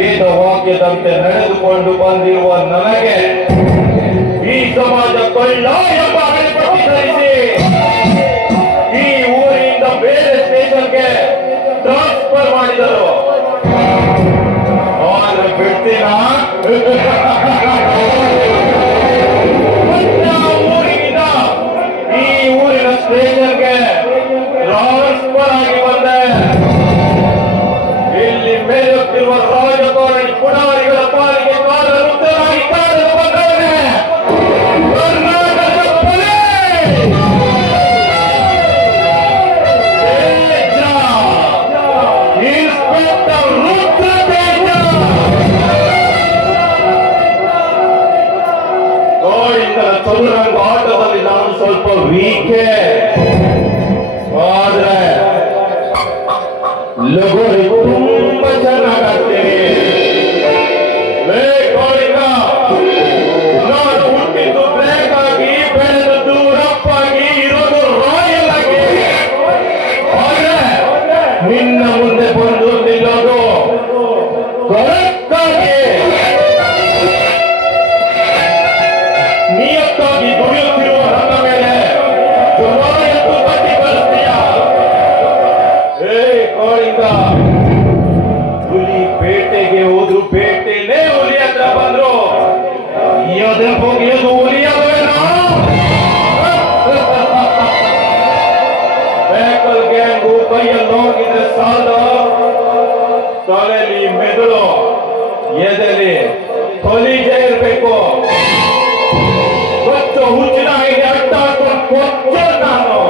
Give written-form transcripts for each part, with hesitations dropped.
ವೇದ ವಾಕ್ಯದಂತೆ ನಡೆದುಕೊಂಡು ಬಂದಿರುವ ನನಗೆ ಈ ಸಮಾಜ ಕೊಳ್ಳಾಯ ಧರಿಸಿ ಈ ಊರಿನಿಂದ ಬೇರೆ ಸ್ಟೇಷನ್ಗೆ ಟ್ರಾನ್ಸ್ಫರ್ ಮಾಡಿದರು. ಆದ್ರೆ ಬಿಡ್ತೀನಾ? ಊರಿನಿಂದ ಈ ಊರಿನ ಸ್ಟೇಷನ್ಗೆ ಟ್ರಾನ್ಸ್ಫರ್ ಆಗಿ ಬಂದೆ. ಇಲ್ಲಿ ಮೇಲುತ್ತಿರುವ ರಾಜಕಾರಣಿ ಪುಡಾರಿಗಳ ಪಾಲಿಗೆ ಕಾರಣರಾಗಿ ಕಾಣಲು ಬಂದವನೇ ಕರ್ನಾಟಕದ ಪೊಲೀಸ್ ಇನ್ಸ್ಪೆಕ್ಟರ್ ರುದ್ರತೇಜ. ಗೋಳಿಂದರ ಚದುರಂಗ ಆಟದಲ್ಲಿ ನಾನು ಸ್ವಲ್ಪ ವೀಕೆ, ಆದ್ರೆ ಲಗೋರಿ ತುಂಬಾ ಚೆನ್ನಾಗಾಗ್ತೀನಿ. ನಾನು ಹುಟ್ಟಿದ್ದು ಬ್ಲ್ಯಾಕ್ ಆಗಿ, ಬೆಳೆದದ್ದು ರಫ್ ಆಗಿ, ಇರೋದು ರಾಯಲ್ ಆಗಿ. ಆದ್ರೆ ನಿನ್ನ ಮುಂದೆ ಬಂದು ನಿಲ್ಲೋದು ಕರೆಕ್ಟ್ ಆಗಿ, ನಿಯತ್ತಾಗಿ ದುಡಿಯುತ್ತಿರುವ ನನ್ನ ಮೇಲೆ ಜುಮಾಯತ್ತು ಕಟ್ಟಿ ಕಳಿಸ್ತೀಯ. ಕೋಳಿಂದ ಹುಲಿ ಪೇಟೆಗೆ ಹೋದ್ರು ಪೇಟೆನೇ ಹುಲಿ ಹತ್ರ ಬಂದ್ರು ಎದೆ ಹೋಗಿಯೋದು ಹುಲಿ ಅಲ್ವೇನೋ. ವೆಹಿಕಲ್ ಗ್ಯಾಂಗು ಕೈಯಲ್ಲಿ ಹೋಗಿದ್ರೆ ಸಾಲ, ತಲೆಯಲ್ಲಿ ಮೆದುಳು, ಎದೆಲಿ ಕೊಲಿಜ ಇರ್ಬೇಕು. ಕೊಚ್ಚ ಹುಚ್ಚಿನ ಹಾಗೆ ಅಡ್ಡ ಹಾಕೊಂಡು ಕೊಚ್ಚ ನಾನು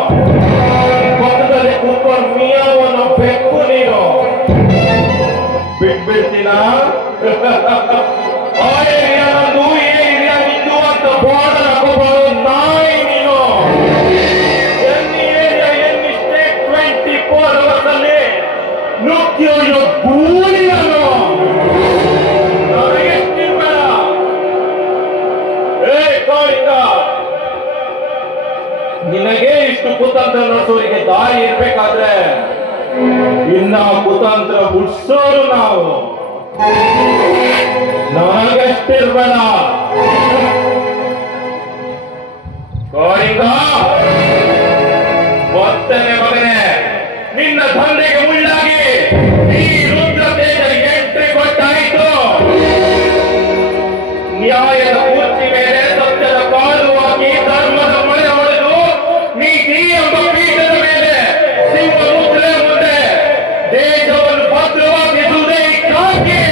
ಪಕ್ಕದಲ್ಲಿ ಕೂತ್ಕೊಂಡು ಮೀಯಾವನ್ನು ಬೆಕ್ಕು ನೀನು. ಬಿಟ್ಬಿಡ್ತೀನ? ಆ ಏರಿಯಾ ನಂದು, ಈ ಏರಿಯಾ ನಿಂದು ಅಂತ ಬೋರ್ಡ್ ಹಾಕೋಬಾರ್ದು ನಾಯಿ ನೀನು. ಎನ್ನಿ ಏರಿಯಾ ಎನ್ನಿ ಸ್ಟೇಟ್ 24 hours ಅಲ್ಲಿ ನುಗ್ಗಿಯೋ ಗೂಳಿ ನಾನು. ನನಗೆಷ್ಟಿರ್ಬೇಡ. ಕಾಳಿಂಗ, ನಿನಗೆ ಇಷ್ಟು ಕುತಂತ್ರ ನಡೆಸೋರಿಗೆ ದಾರಿ ಇರ್ಬೇಕಾದ್ರೆ ಇನ್ನ ಕುತಂತ್ರ ಹುಡ್ಸೋರು ನಾವು. ನನಗೆಷ್ಟಿರ್ಬೇಡ. ಕಾಳಿಂಗ, ಮತ್ತನೆ ಮಗನೇ, ನಿನ್ನ ದಂಧೆಗೆ ಮುಳ್ಳಾಗಿ ಈ ರುದ್ರತೇಜ ಎಂಟ್ರಿ ಕೊಟ್ಟಾಯಿತು. ನ್ಯಾಯದ ಕುರ್ಚಿ ಮೇಲೆ ಸತ್ಯದ ಕಾಲು ಹಾಕಿ ಧರ್ಮದ ಮಳೆ ಹೊಡೆದು ನೀತಿ ಎಂಬ ಪೀಠದ ಮೇಲೆ ಸಿಂಹ ಮುದ್ರೆ ಮುಂದೆ ದೇಶವನ್ನು ಭದ್ರವಾಗಿಸುವುದೇ ಕಾಕಿ.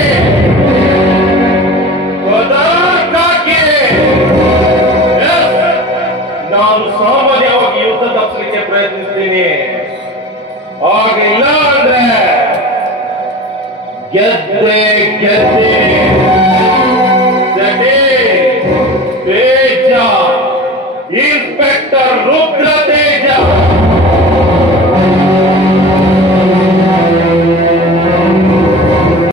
ನಾನು ಸಾಮಾನ್ಯವಾಗಿ ಯುದ್ಧ ತಪ್ಪಿಸಲಿಕ್ಕೆ ಪ್ರಯತ್ನಿಸ್ತೀನಿ. ಆಗಿಲ್ಲ ಅಂದ್ರೆ ಗೆದ್ದೆ ಗೆದ್ದೆ. ತೇಜ ಇನ್ಸ್ಪೆಕ್ಟರ್ ರುದ್ರ